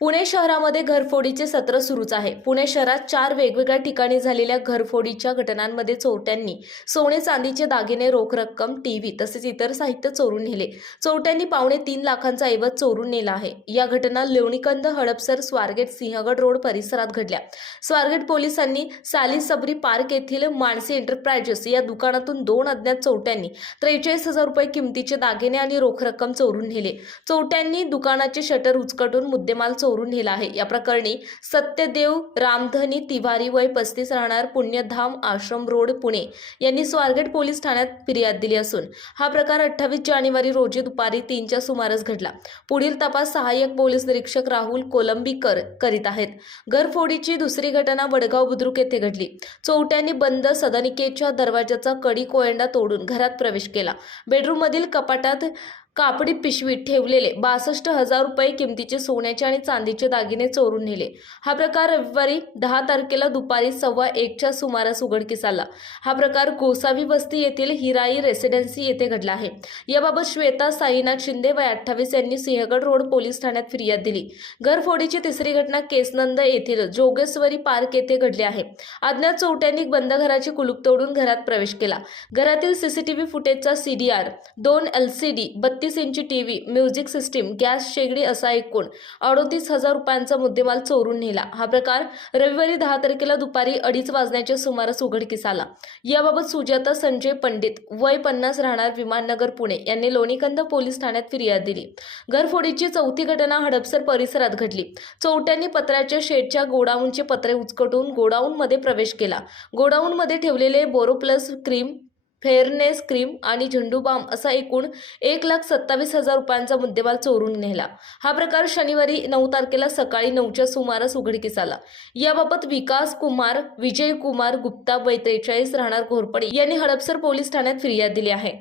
पुणे शहरामध्ये घरफोडीचे सत्र सुरूच आहे. पुणे शहरात चार वेगवेगळ्या ठिकाणी झालेल्या घरफोडीच्या घटनांमध्ये चोरट्यांनी सोने चांदीचे दागिने रोख रक्कम टीव्ही तसेच इतर साहित्य चोरून नेले. चोरट्यांनी पावणे तीन लाखांचा ऐवज चोरून नेला आहे. या घटना लोणीकंद हडपसर स्वारगेट सिंहगड रोड परिसरात घडल्या. स्वारगेट पोलिसांनी साली सबरी पार्क येथील माणसे एंटरप्राइजेस या दुकानातून दोन अज्ञात चोरट्यांनी त्रेचाळीस हजार रुपये किमतीचे दागिने आणि रोख रक्कम चोरून नेले. चोरट्यांनी दुकानाचे शटर उचकटून मुद्देमाल चोरून नेला आहे. या प्रकरणी सत्यदेव रामधनी तिवारी वय पस्तीस राहणार पुण्यधाम आश्रम रोड पुणे यांनी स्वारगेट पोलीस ठाण्यात फिर्याद दिली असून हा प्रकार अठ्ठावीस जानेवारी रोजी दुपारी तीनच्या सुमारास घडला. पुढील तपास सहाय्यक पोलीस निरीक्षक राहुल कोलंबीकर करीत आहेत. घरफोडीची दुसरी घटना वडगाव बुद्रुक येथे घडली. चोरट्यांनी बंद सदनिकेच्या दरवाजाचा कडी कोयंडा तोडून घरात प्रवेश केला. बेडरूममधील कपाटात कापडी पिशवीत ठेवलेले बासष्ट हजार रुपये किमतीचे सोन्याचे आणि चांदीचे दागिने चोरून नेले. हा प्रकार रविवारी दहा तारखेला दुपारी सव्वा एकच्या सुमारास उघडकीस आला. हा प्रकार गोसावी वस्ती येथील हिराई रेसिडेन्सी येथे घडला आहे. याबाबत श्वेता साईनाथ शिंदे वय अठ्ठावीस यांनी सिंहगड रोड पोलीस ठाण्यात फिर्याद दिली. घरफोडीची तिसरी घटना केसनंद येथील जोगेश्वरी पार्क येथे घडली आहे. अज्ञात चोरट्यांनी बंद घराची कुलूप तोडून घरात प्रवेश केला. घरातील सीसीटीव्ही फुटेजचा सीडीआर दोन एलसीडी बत्तीस इंची टीव्ही म्युझिक सिस्टीम गॅस शेगडी असा एकूण अडोतीस हजार रुपयांचा मुद्देमाल चोरून नेला. हा प्रकार रविवारी दहा तारखेला दुपारी अडीच वाजण्याच्या सुमारास उघडकीस आला. याबाबत सुजाता संजय पंडित वय पन्नास राहणार विमाननगर पुणे यांनी लोणीकंद पोलीस ठाण्यात फिर्याद दिली. घरफोडीची चौथी घटना हडपसर परिसरात घडली. चोरट्यांनी पत्र्याच्या शेडच्या गोडाऊनचे पत्रे उचकटून गोडाऊनमध्ये प्रवेश केला. गोडाऊनमध्ये ठेवलेले बोरोप्लस क्रीम फेअरनेस क्रीम आणि झेंडू बाम असा एकूण एक लाख सत्तावीस हजार रुपयांचा मुद्देमाल चोरून नेला. हा प्रकार शनिवारी नऊ तारखेला सकाळी नऊच्या सुमारास उघडकीस आला. याबाबत विकास कुमार विजय कुमार गुप्ता वय त्रेचाळीस राहणार घोरपडे यांनी हडपसर पोलीस ठाण्यात फिर्याद दिली आहे.